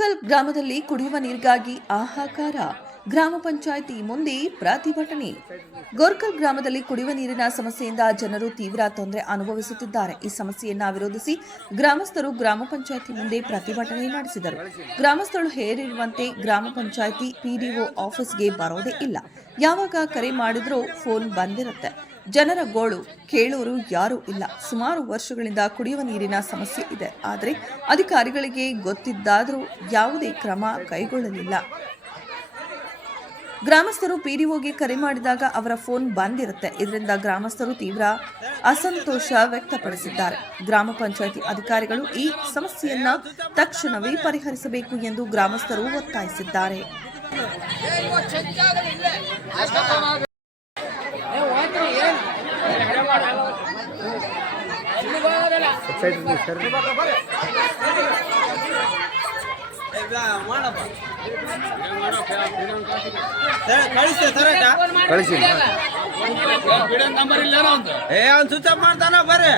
ಗೋರ್ಕಲ್ ಗ್ರಾಮದಲ್ಲಿ ಕುಡಿಯುವ ನೀರಿಗಾಗಿ ಹಾಹಾಕಾರ. ಗ್ರಾಮ ಪಂಚಾಯಿತಿ ಮುಂದೆ ಪ್ರತಿಭಟನೆ. ಗೋರ್ಕಲ್ ಗ್ರಾಮದಲ್ಲಿ ಕುಡಿಯುವ ನೀರಿನ ಸಮಸ್ಯೆಯಿಂದ ಜನರು ತೀವ್ರ ತೊಂದರೆ ಅನುಭವಿಸುತ್ತಿದ್ದಾರೆ. ಈ ಸಮಸ್ಯೆಯನ್ನ ವಿರೋಧಿಸಿ ಗ್ರಾಮಸ್ಥರು ಗ್ರಾಮ ಪಂಚಾಯಿತಿ ಮುಂದೆ ಪ್ರತಿಭಟನೆ ನಡೆಸಿದರು. ಗ್ರಾಮಸ್ಥರು ಹೇರಿರುವಂತೆ ಗ್ರಾಮ ಪಂಚಾಯಿತಿ ಪಿಡಿಒ ಆಫೀಸ್ಗೆ ಬರೋದೇ ಇಲ್ಲ. ಯಾವಾಗ ಕರೆ ಮಾಡಿದ್ರೂ ಫೋನ್ ಬಂದಿರುತ್ತೆ. ಜನರ ಗೋಳು ಕೇಳೋರು ಯಾರೂ ಇಲ್ಲ. ಸುಮಾರು ವರ್ಷಗಳಿಂದ ಕುಡಿಯುವ ನೀರಿನ ಸಮಸ್ಯೆ ಇದೆ. ಆದರೆ ಅಧಿಕಾರಿಗಳಿಗೆ ಗೊತ್ತಿದ್ದಾದರೂ ಯಾವುದೇ ಕ್ರಮ ಕೈಗೊಳ್ಳಲಿಲ್ಲ. ಗ್ರಾಮಸ್ಥರು ಪಿಡಿಒಗೆ ಕರೆ ಮಾಡಿದಾಗ ಅವರ ಫೋನ್ ಬಂದಿರುತ್ತೆ. ಇದರಿಂದ ಗ್ರಾಮಸ್ಥರು ತೀವ್ರ ಅಸಂತೋಷ ವ್ಯಕ್ತಪಡಿಸಿದ್ದಾರೆ. ಗ್ರಾಮ ಪಂಚಾಯಿತಿ ಅಧಿಕಾರಿಗಳು ಈ ಸಮಸ್ಯೆಯನ್ನ ತಕ್ಷಣವೇ ಪರಿಹರಿಸಬೇಕು ಎಂದು ಗ್ರಾಮಸ್ಥರು ಒತ್ತಾಯಿಸಿದ್ದಾರೆ. ಸ್ವಿಚ್ ಆಫ್ ಮಾಡ್ತಾನ ಬರ್ರಿ.